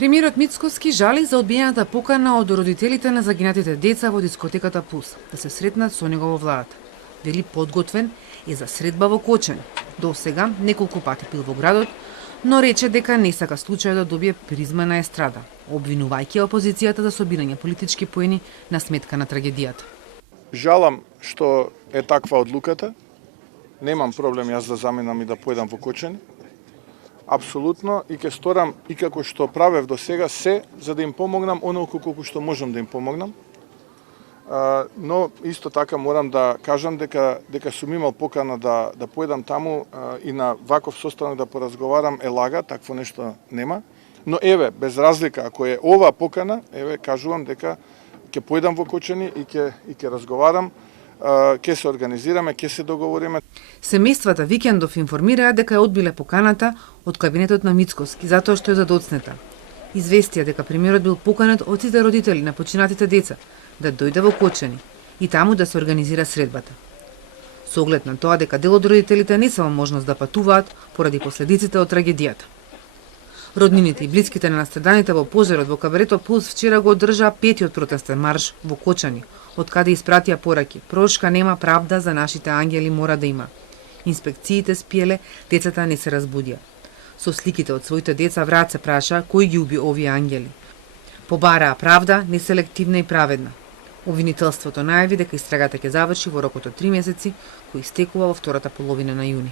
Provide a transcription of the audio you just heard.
Премиерот Мицкоски жали за одбиената покана од родителите на загинатите деца во дискотеката Пулс да се сретнат со него во владата. Вели подготвен е за средба во Кочани. До сега неколку пати пил во градот, но рече дека не сака случај да добие призма на естрада, обвинувајќи опозицијата за собирање политички поени на сметка на трагедијата. Жалам што е таква одлуката. Немам проблем јас да заминам и да поедам во Кочани. Апсолутно, и ќе сторам и како што правев до сега се за да им помогнам онолку колку што можам да им помогнам. Но исто така морам да кажам дека сум имал покана да поедам таму и на ваков состанок да поразговарам е лага, такво нешто нема. Но еве, без разлика, ако е ова покана, еве кажувам дека ќе поедам во Кочани и ќе разговарам, ќе се организираме, ќе се договориме. Семејствата викендов информираа дека ја одбиле поканата од кабинетот на Мицкоски затоа што е задоцнета. Известија дека премиерот бил поканет од сите родители на починатите деца да дојде во Кочани и таму да се организира средбата. Со оглед на тоа дека дел од родителите не се во можност да патуваат поради последиците од трагедијата. Роднините и блиските на настраданите во пожарот во кабаретот Пулс вчера го одржаа петиот протестен марш во Кочани, од каде испратија пораки: прошка нема, правда за нашите ангели мора да има. Инспекциите спиеле, децата не се разбудија. Со сликите од своите деца врат се праша кој ги уби овие ангели. Побараа правда, неселективна и праведна. Обвинителството најави дека истрагата ќе заврши во рокот од 3 месеци, кој истекува во втората половина на јуни.